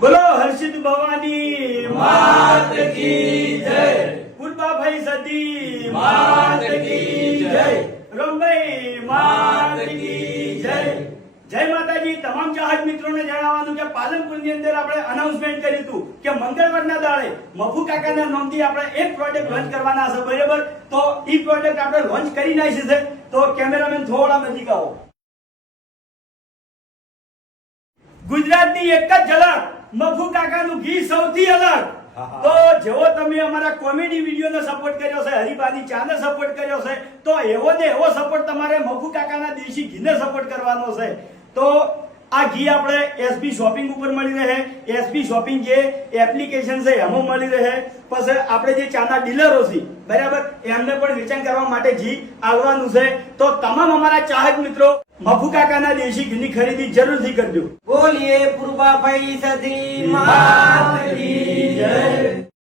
બોલો હર્ષિત ભવાની માત કી જય, પુરબાભાઈ સતી માત કી જય, રમભાઈ માત કી જય. જય માતાજી. તમામ ચાહક મિત્રોને જણાવવાનું કે પાલનપુરની અંદર આપણે અનાઉન્સમેન્ટ કર્યું હતું કે મંગળવારના દાડે મફુ કાકાના નામથી આપણે એક પ્રોજેક્ટ લોન્ચ કરવાના છે, બરાબર? તો ઈ પ્રોજેક્ટ આપણે લોન્ચ કરી નાખી છે. તો કેમેરામેન થોડા નજીક આવો. ગુજરાતની એક જ ઝલક, મફુ કાકાનું ઘી સૌથી અલગ. તો જેવો તમે અમારા કોમેડી વિડીયોને સપોર્ટ કર્યો છે, હરિભાની ચાને સપોર્ટ કર્યો છે, તો એવો ને એવો સપોર્ટ તમારે મફુ કાકાના દેશી ઘીને સપોર્ટ કરવાનો છે. તો આ ઘી આપણે એસબી શોપિંગ ઉપર મળી રહે. એસબી શોપિંગ જે એપ્લિકેશન છે એમાં મળી રહે. પછી આપણે જે ચાના ડીલરો છે, બરાબર, એમને પણ વેચાણ કરવા માટે ઘી આવવાનું છે. તો તમામ અમારા ચાહક મિત્રો મફુ કાકાના દેશી ઘીની ખરીદી જરૂરથી કરજો. બોલીએ પુરબાભાઈ સતી માત કી